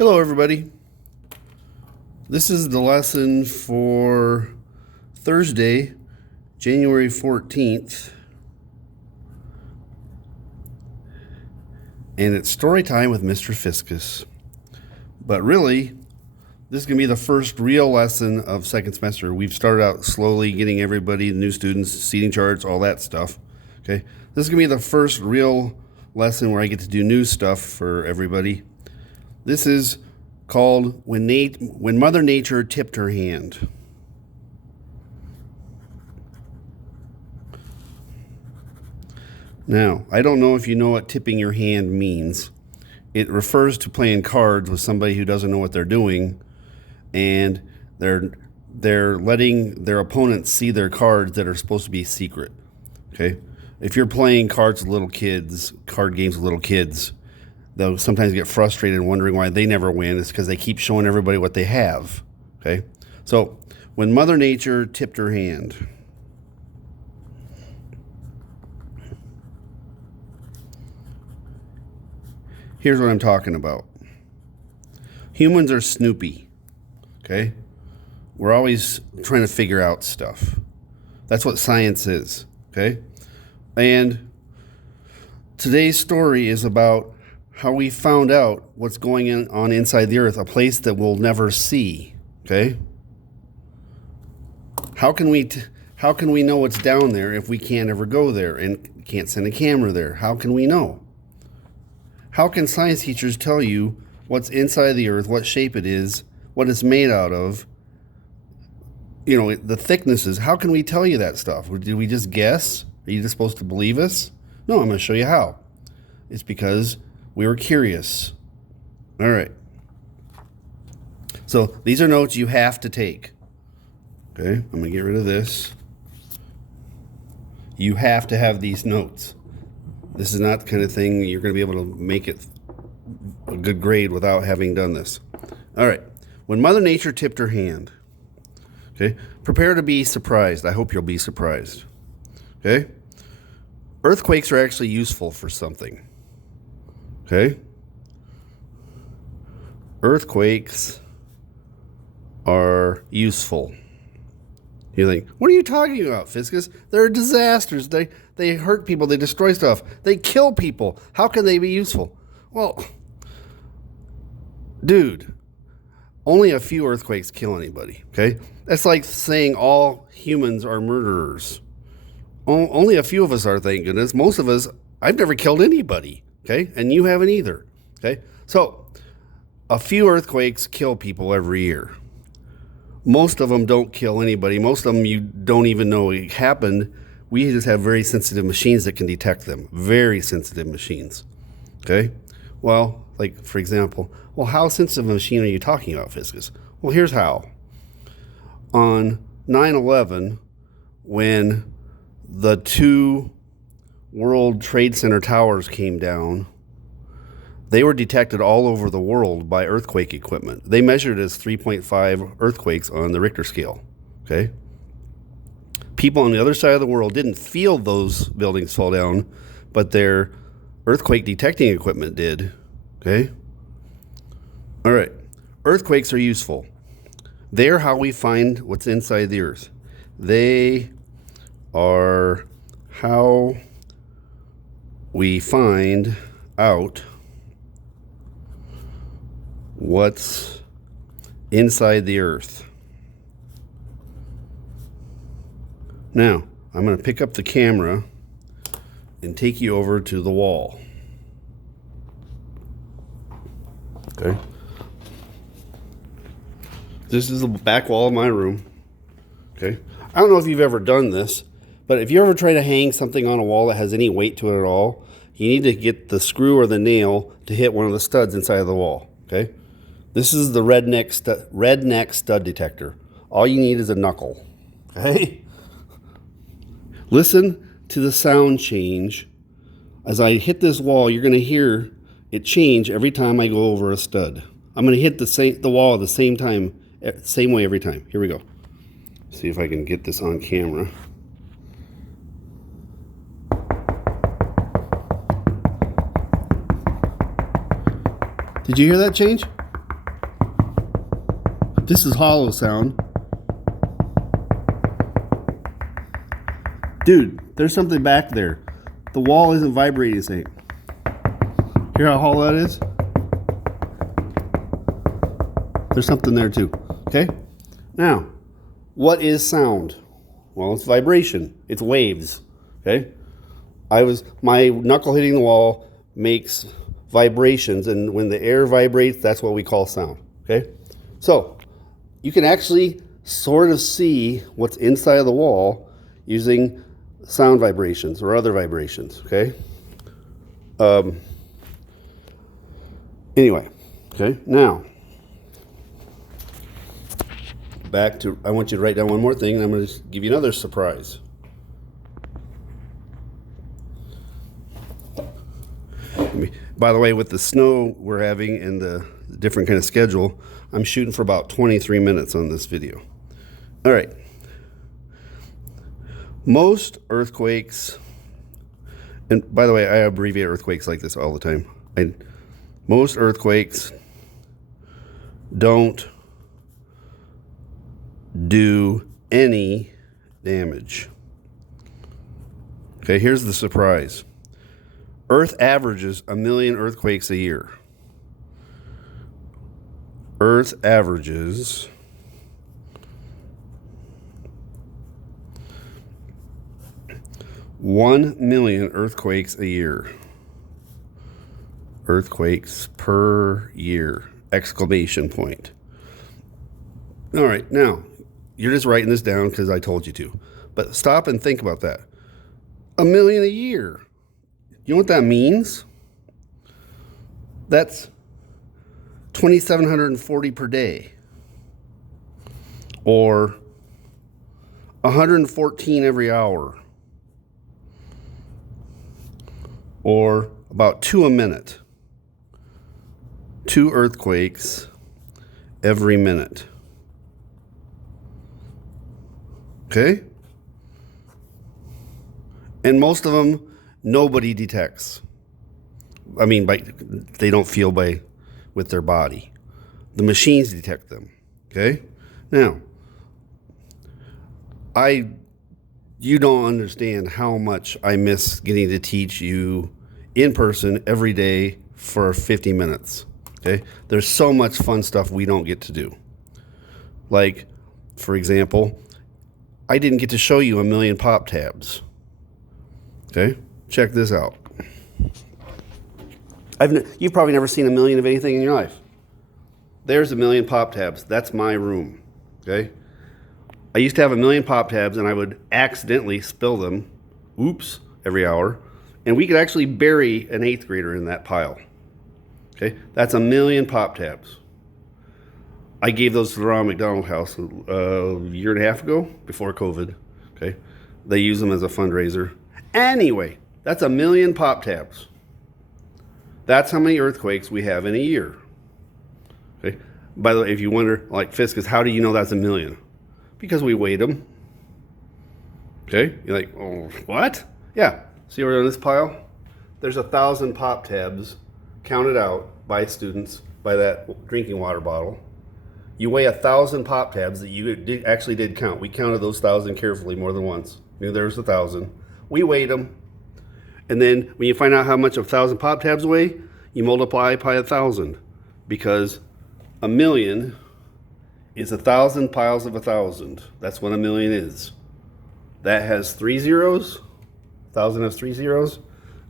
Hello, everybody. This is the lesson for Thursday, January 14th. And it's story time with Mr. Fiscus. But really, this is going to be the first real lesson of second semester. We've started out slowly getting everybody, the new students, seating charts, all that stuff. Okay, this is going to be the first real lesson where I get to do new stuff for everybody. This is called When Mother Nature Tipped Her Hand. Now, I don't know if you know what tipping your hand means. It refers to playing cards with somebody who doesn't know what they're doing, and they're letting their opponents see their cards that are supposed to be secret. Okay? If you're playing cards with little kids, card games with little kids, they'll sometimes get frustrated and wondering why they never win. It's because they keep showing everybody what they have. Okay? So, when Mother Nature tipped her hand. Here's what I'm talking about. Humans are snoopy. Okay? We're always trying to figure out stuff. That's what science is. Okay? And today's story is about how we found out what's going on inside the earth, a place that we'll never see. Okay? How can we know what's down there if we can't ever go there and can't send a camera there? How can we know? How can science teachers tell you what's inside the earth, what shape it is, what it's made out of, the thicknesses? How can we tell you that stuff? Did we just guess? Are you just supposed to believe us? No, I'm going to show you how. It's because we were curious. All right. So these are notes you have to take. Okay, I'm going to get rid of this. You have to have these notes. This is not the kind of thing you're going to be able to make it a good grade without having done this. All right. When Mother Nature tipped her hand. Okay. Prepare to be surprised. I hope you'll be surprised. Okay. Earthquakes are actually useful for something. Okay. Earthquakes are useful. You think, what are you talking about, Fiscus? They're disasters. They hurt people. They destroy stuff. They kill people. How can they be useful? Well, dude, only a few earthquakes kill anybody, okay? That's like saying all humans are murderers. Only a few of us are, thank goodness. Most of us, I've never killed anybody, okay? And you haven't either, okay? So, a few earthquakes kill people every year. Most of them don't kill anybody. Most of them you don't even know it happened. We just have very sensitive machines that can detect them. Very sensitive machines. Okay? Well, like, for example, how sensitive a machine are you talking about, Fiscus? Well, here's how. On 9/11, when the two World Trade Center towers came down, they were detected all over the world by earthquake equipment. They measured as 3.5 earthquakes on the Richter scale. Okay? People on the other side of the world didn't feel those buildings fall down, but their earthquake detecting equipment did. Okay? All right. Earthquakes are useful. They're how we find what's inside the earth. They are how we find out what's inside the earth. Now, I'm going to pick up the camera and take you over to the wall. Okay. This is the back wall of my room. Okay. I don't know if you've ever done this, but if you ever try to hang something on a wall that has any weight to it at all, you need to get the screw or the nail to hit one of the studs inside of the wall. Okay. This is the redneck stud detector. All you need is a knuckle. Okay? Listen to the sound change. As I hit this wall, you're going to hear it change every time I go over a stud. I'm going to hit the wall at the same time, same way every time. Here we go. See if I can get this on camera. Did you hear that change? This is hollow sound. Dude, there's something back there. The wall isn't vibrating the same. Hear how hollow that is? There's something there too. Okay? Now, what is sound? Well, it's vibration. It's waves. Okay? My knuckle hitting the wall makes vibrations, and when the air vibrates, that's what we call sound. Okay? So, you can actually sort of see what's inside of the wall using sound vibrations or other vibrations. Okay? Anyway, okay? Now, back to, I want you to write down one more thing, and I'm going to give you another surprise. By the way, with the snow we're having and the different kind of schedule, I'm shooting for about 23 minutes on this video. All right. Most earthquakes, and by the way, I abbreviate earthquakes like this all the time. Most earthquakes don't do any damage. Okay, here's the surprise. Earth averages 1 million earthquakes a year. Earth averages 1 million earthquakes a year. Earthquakes per year! Exclamation point. All right, now, you're just writing this down because I told you to. But stop and think about that. 1 million a year. You know what that means? That's 2,740 per day. Or 114 every hour. Or about 2 a minute. 2 earthquakes every minute. Okay? And most of them, nobody detects. I mean, they don't feel with their body. The machines detect them. Okay? Now, you don't understand how much I miss getting to teach you in person every day for 50 minutes. Okay? There's so much fun stuff we don't get to do. Like, for example, I didn't get to show you 1 million pop tabs. Okay? Check this out. You've probably never seen 1 million of anything in your life. There's 1 million pop tabs. That's my room. Okay? I used to have 1 million pop tabs, and I would accidentally spill them, oops, every hour, and we could actually bury an 8th grader in that pile. Okay? That's 1 million pop tabs. I gave those to the Ronald McDonald House a year and a half ago, before COVID. Okay? They use them as a fundraiser. Anyway, that's 1 million pop tabs. That's how many earthquakes we have in a year. Okay? By the way, if you wonder, like Fiscus, how do you know that's 1 million? Because we weighed them. Okay? You're like, oh, what? Yeah. See over on this pile? There's 1,000 pop tabs counted out by students by that drinking water bottle. You weigh 1,000 pop tabs that you actually did count. We counted those 1,000 carefully more than once. Knew there was 1,000. We weighed them. And then when you find out how much 1,000 pop tabs weigh, you multiply by 1,000. Because 1 million is 1,000 piles of 1,000. That's what 1 million is. That has 3 zeros. 1,000 has 3 zeros.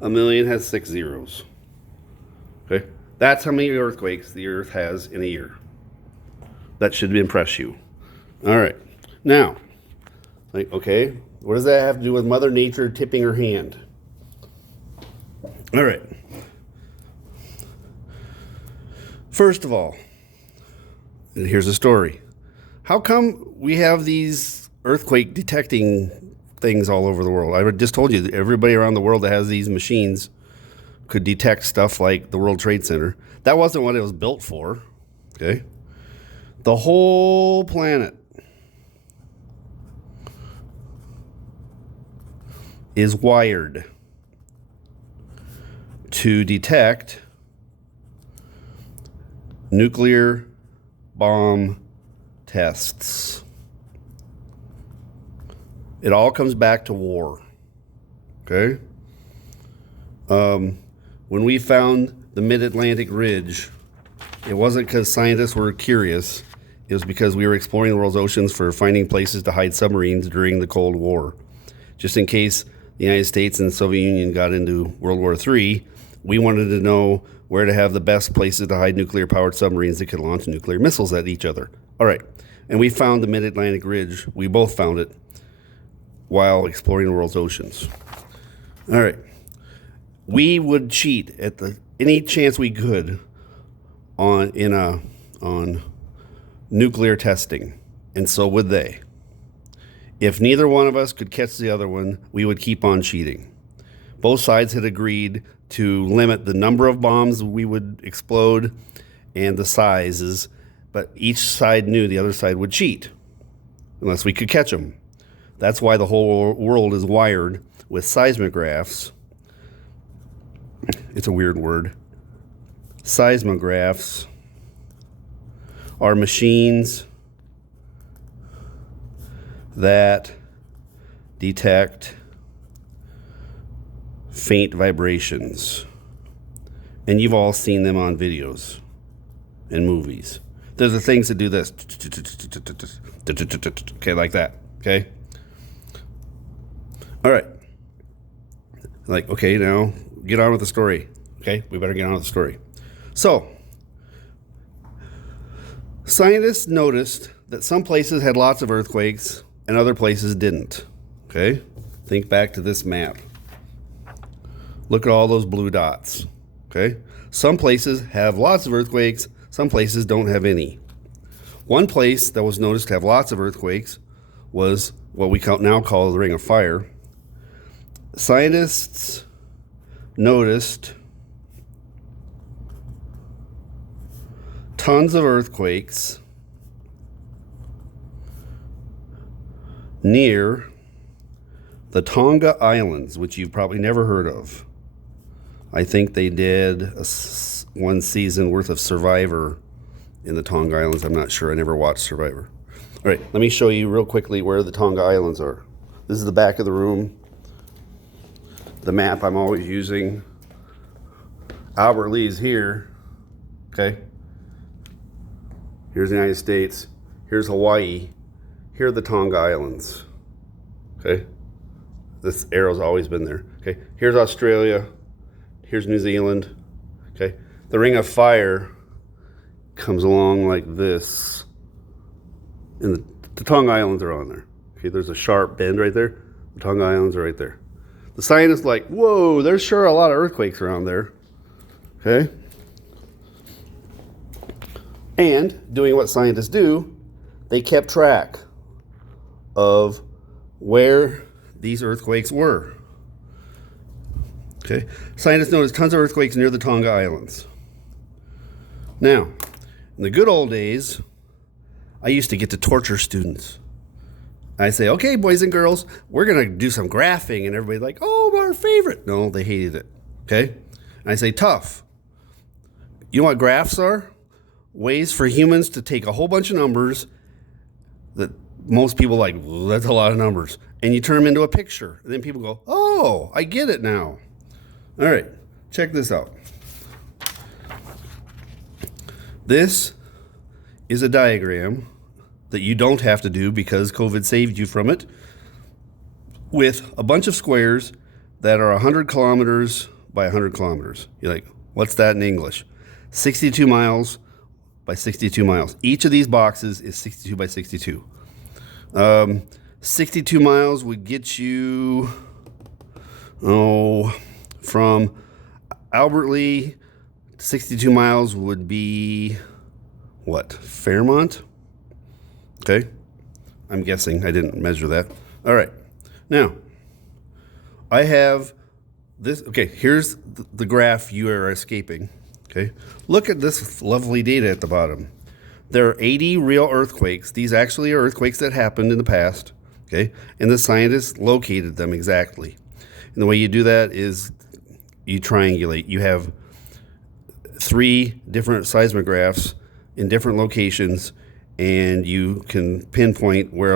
1 million has 6 zeros. Okay? That's how many earthquakes the earth has in a year. That should impress you. All right. Now, okay, what does that have to do with Mother Nature tipping her hand? All right. First of all, here's a story. How come we have these earthquake detecting things all over the world? I just told you that everybody around the world that has these machines could detect stuff like the World Trade Center. That wasn't what it was built for. Okay? The whole planet is wired to detect nuclear bomb tests. It all comes back to war. Okay? When we found the Mid-Atlantic Ridge, it wasn't because scientists were curious. It was because we were exploring the world's oceans for finding places to hide submarines during the Cold War. Just in case the United States and the Soviet Union got into World War III, we wanted to know where to have the best places to hide nuclear-powered submarines that could launch nuclear missiles at each other. All right, and we found the Mid-Atlantic Ridge. We both found it while exploring the world's oceans. All right, we would cheat at any chance we could on nuclear testing, and so would they. If neither one of us could catch the other one, we would keep on cheating. Both sides had agreed to limit the number of bombs we would explode and the sizes, but each side knew the other side would cheat unless we could catch them. That's why the whole world is wired with seismographs. It's a weird word. Seismographs are machines that detect faint vibrations. And you've all seen them on videos and movies. There's the things that do this. Okay, like that. Okay? All right. Like, okay, now get on with the story. Okay? We better get on with the story. So, scientists noticed that some places had lots of earthquakes and other places didn't. Okay? Think back to this map. Look at all those blue dots. Okay? Some places have lots of earthquakes, some places don't have any. One place that was noticed to have lots of earthquakes was what we now call the Ring of Fire. Scientists noticed tons of earthquakes near the Tonga Islands, which you've probably never heard of. I think they did one season worth of Survivor in the Tonga Islands. I'm not sure. I never watched Survivor. All right, let me show you real quickly where the Tonga Islands are. This is the back of the room. The map I'm always using. Albert Lee's here. Okay. Here's the United States. Here's Hawaii. Here are the Tonga Islands. Okay. This arrow's always been there. Okay. Here's Australia. Here's New Zealand. Okay. The Ring of Fire comes along like this. And the Tonga Islands are on there. Okay. There's a sharp bend right there. The Tonga Islands are right there. The scientists like, whoa, there's sure a lot of earthquakes around there. Okay. And doing what scientists do, they kept track of where these earthquakes were. Okay. Scientists noticed tons of earthquakes near the Tonga Islands. Now, in the good old days, I used to get to torture students. I say, okay, boys and girls, we're going to do some graphing. And everybody's like, oh, our favorite. No, they hated it. Okay. And I say, tough. You know what graphs are? Ways for humans to take a whole bunch of numbers that most people like, well, that's a lot of numbers. And you turn them into a picture. And then people go, oh, I get it now. All right, check this out. This is a diagram that you don't have to do because COVID saved you from it, with a bunch of squares that are 100 kilometers by 100 kilometers. You're like, what's that in English? 62 miles by 62 miles. Each of these boxes is 62 by 62. 62 miles would get you, from Albert Lea, 62 miles would be, what, Fairmont? Okay. I'm guessing. I didn't measure that. All right. Now, I have this. Okay, here's the graph you are escaping. Okay. Look at this lovely data at the bottom. There are 80 real earthquakes. These actually are earthquakes that happened in the past. Okay. And the scientists located them exactly. And the way you do that is you triangulate. You have 3 different seismographs in different locations, and you can pinpoint where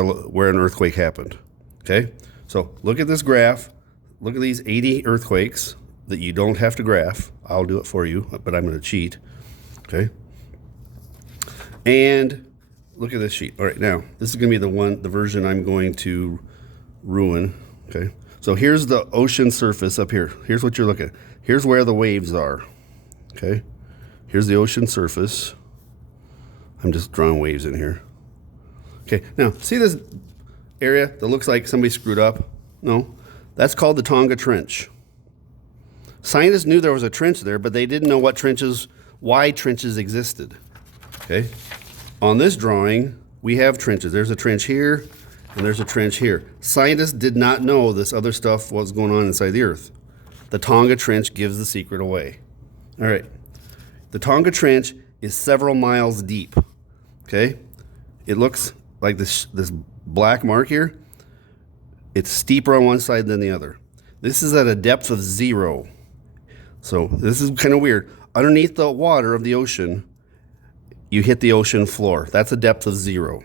an earthquake happened. Okay? So look at this graph. Look at these 80 earthquakes that you don't have to graph. I'll do it for you, but I'm going to cheat. Okay? And look at this sheet. All right, now this is going to be the version I'm going to ruin. Okay? So here's the ocean surface up here. Here's what you're looking at. Here's where the waves are. Okay? Here's the ocean surface. I'm just drawing waves in here. Okay, now see this area that looks like somebody screwed up? No, that's called the Tonga Trench. Scientists knew there was a trench there, but they didn't know why trenches existed. Okay, on this drawing, we have trenches. There's a trench here, and there's a trench here. Scientists did not know this other stuff was going on inside the Earth. The Tonga Trench gives the secret away. All right, the Tonga Trench is several miles deep. Okay, it looks like this black mark here. It's steeper on one side than the other. This is at a depth of 0. So this is kind of weird. Underneath the water of the ocean, you hit the ocean floor. That's a depth of 0.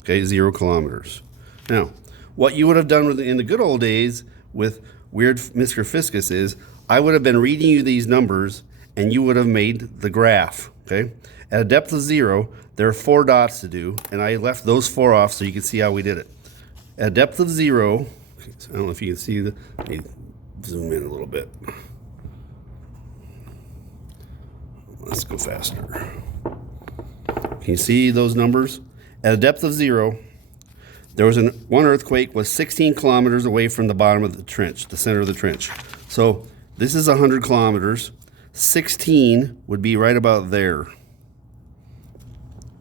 Okay, 0 kilometers. Now, what you would have done in the good old days with Weird Mr. Fiscus is, I would have been reading you these numbers, and you would have made the graph. Okay, at a depth of 0, there are 4 dots to do, and I left those 4 off so you can see how we did it. At a depth of 0, I don't know if you can see let me zoom in a little bit. Let's go faster. Can you see those numbers? At a depth of 0, there was one earthquake was 16 kilometers away from the bottom of the trench, the center of the trench. So this is 100 kilometers. 16 would be right about there.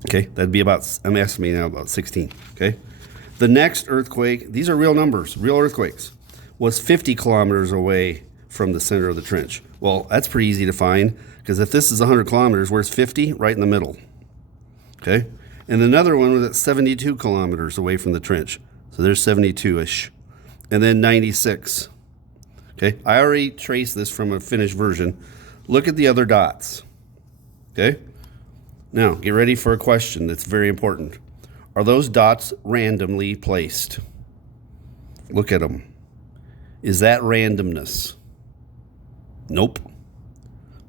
Okay, that'd be about, I'm estimating now about 16, okay? The next earthquake, these are real numbers, real earthquakes, was 50 kilometers away from the center of the trench. Well, that's pretty easy to find, because if this is 100 kilometers, where's 50? Right in the middle, okay? And another one was at 72 kilometers away from the trench. So there's 72-ish. And then 96, okay? I already traced this from a finished version. Look at the other dots, okay? Now, get ready for a question that's very important. Are those dots randomly placed? Look at them. Is that randomness? Nope.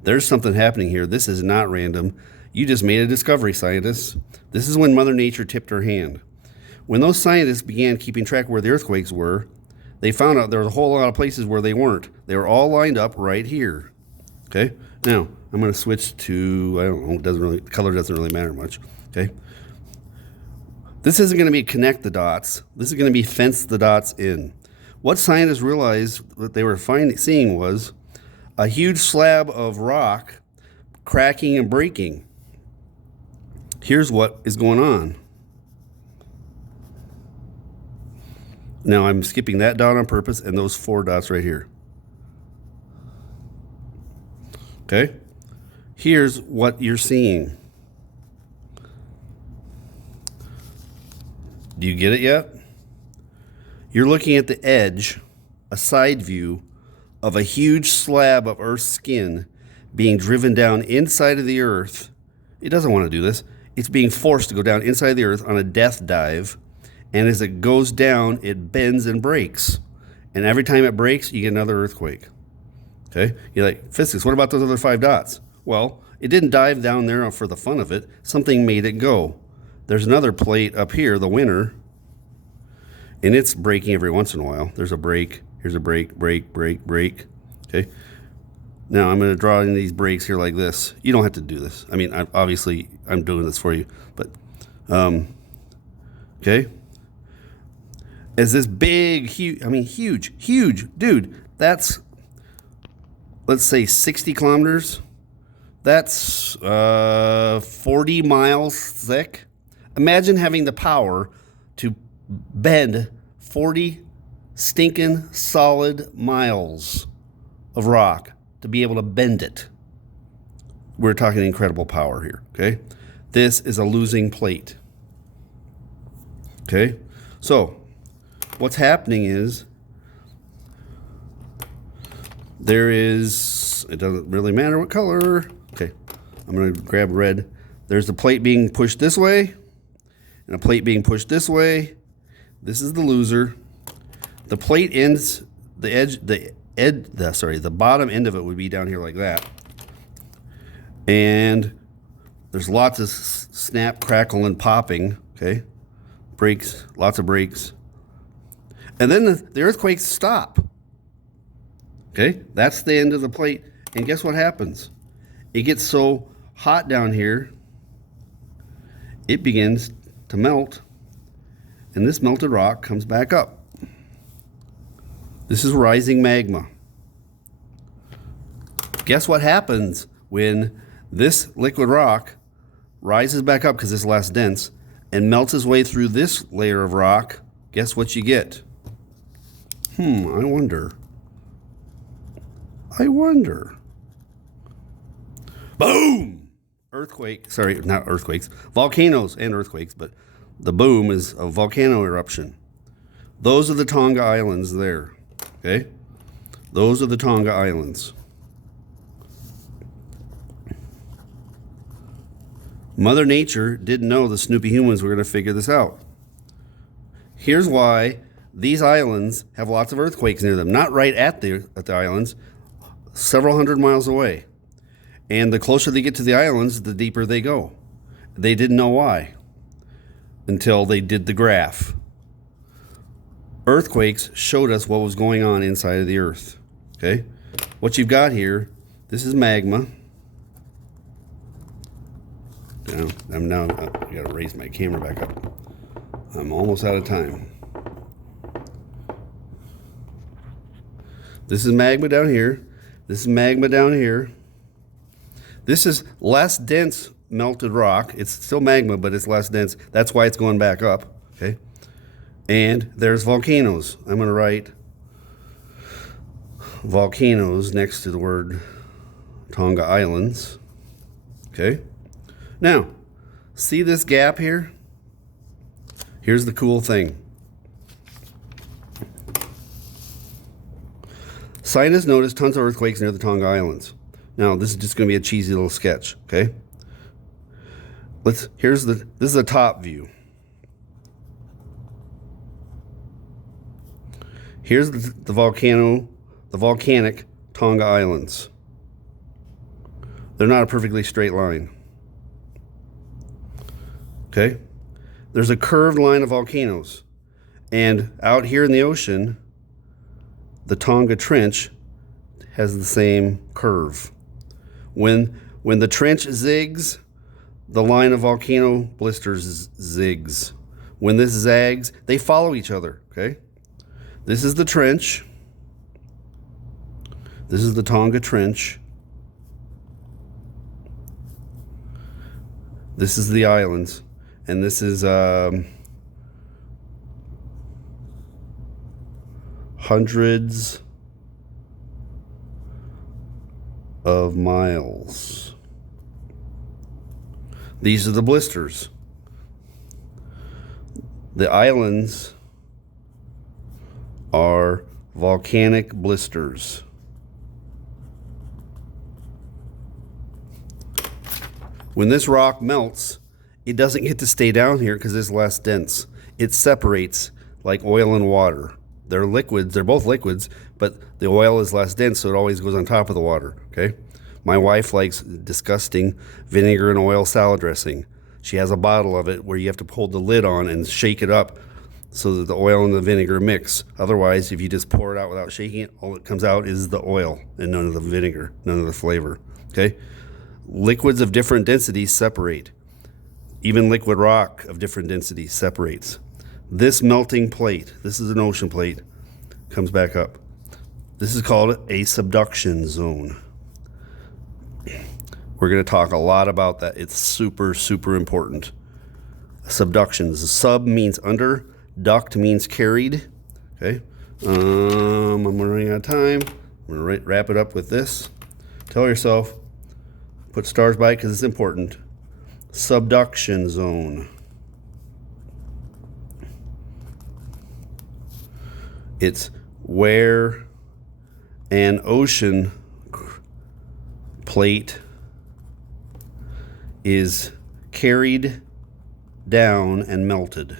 There's something happening here. This is not random. You just made a discovery, scientists. This is when Mother Nature tipped her hand. When those scientists began keeping track of where the earthquakes were, they found out there was a whole lot of places where they weren't. They were all lined up right here. Okay? Now, I'm going to switch to, I don't know, color doesn't really matter much. Okay? This isn't going to be connect the dots. This is going to be fence the dots in. What scientists realized what they were seeing was a huge slab of rock cracking and breaking. Here's what is going on. Now I'm skipping that dot on purpose and those 4 dots right here. Okay? Here's what you're seeing. Do you get it yet? You're looking at the edge, a side view of a huge slab of Earth's skin being driven down inside of the Earth. It doesn't want to do this. It's being forced to go down inside the Earth on a death dive. And as it goes down, it bends and breaks. And every time it breaks, you get another earthquake. Okay? You're like, Fiscus, what about those other 5 dots? Well, it didn't dive down there for the fun of it. Something made it go. There's another plate up here, the winner, and it's breaking every once in a while. There's a break. Here's a break, break, break, break. Okay? Now I'm going to draw in these breaks here like this. You don't have to do this. I mean, obviously, I'm doing this for you. But, okay? As this big, huge, dude, that's, let's say 60 kilometers. That's 40 miles thick. Imagine having the power to bend 40 stinking solid miles of rock to be able to bend it. We're talking incredible power here, okay? This is a losing plate. Okay? So, what's happening is there is, it doesn't really matter what color. Okay, I'm going to grab red. There's the plate being pushed this way, and a plate being pushed this way. This is the loser. The plate ends, the bottom end of it would be down here like that. And there's lots of snap, crackle, and popping, okay? Breaks, lots of breaks. And then the earthquakes stop. Okay, that's the end of the plate. And guess what happens? It gets so hot down here, it begins to melt, and this melted rock comes back up. This is rising magma. Guess what happens when this liquid rock rises back up, because it's less dense, and melts its way through this layer of rock? Guess what you get? I wonder. Boom! Earthquake. Sorry, not earthquakes. Volcanoes and earthquakes, but the boom is a volcano eruption. Those are the Tonga Islands there. Okay? Those are the Tonga Islands. Mother Nature didn't know the Snoopy humans were going to figure this out. Here's why these islands have lots of earthquakes near them. Not right at the islands, several hundred miles away. And the closer they get to the islands, the deeper they go. They didn't know why until they did the graph. Earthquakes showed us what was going on inside of the earth. Okay? What you've got here, this is magma. I gotta raise my camera back up. I'm almost out of time. This is magma down here. This is magma down here. This is less dense melted rock. It's still magma, but it's less dense. That's why it's going back up. Okay. And there's volcanoes. I'm going to write volcanoes next to the word Tonga Islands. Okay. Now, see this gap here? Here's the cool thing. Scientists noticed tons of earthquakes near the Tonga Islands. Now, this is just going to be a cheesy little sketch, okay? This is the top view. Here's the volcanic Tonga Islands. They're not a perfectly straight line. Okay? There's a curved line of volcanoes. And out here in the ocean, the Tonga Trench has the same curve. When the trench zigs, the line of volcano blisters zigs. When this zags, they follow each other, okay? This is the trench. This is the Tonga Trench. This is the islands. And this is hundreds of miles. These are the blisters. The islands are volcanic blisters. When this rock melts, it doesn't get to stay down here because it's less dense. It separates like oil and water. They're liquids, they're both liquids, but the oil is less dense, so it always goes on top of the water, okay? My wife likes disgusting vinegar and oil salad dressing. She has a bottle of it where you have to pull the lid on and shake it up so that the oil and the vinegar mix. Otherwise, if you just pour it out without shaking it, all that comes out is the oil and none of the vinegar, none of the flavor, okay? Liquids of different densities separate. Even liquid rock of different densities separates. This melting plate, this is an ocean plate, comes back up. This is called a subduction zone. We're going to talk a lot about that. It's super, super important. Subductions. Sub means under, duct means carried. Okay. I'm running out of time. I'm going to wrap it up with this. Tell yourself, put stars by it because it's important. Subduction zone. It's where an ocean plate is carried down and melted.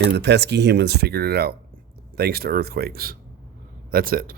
And the pesky humans figured it out thanks to earthquakes. That's it.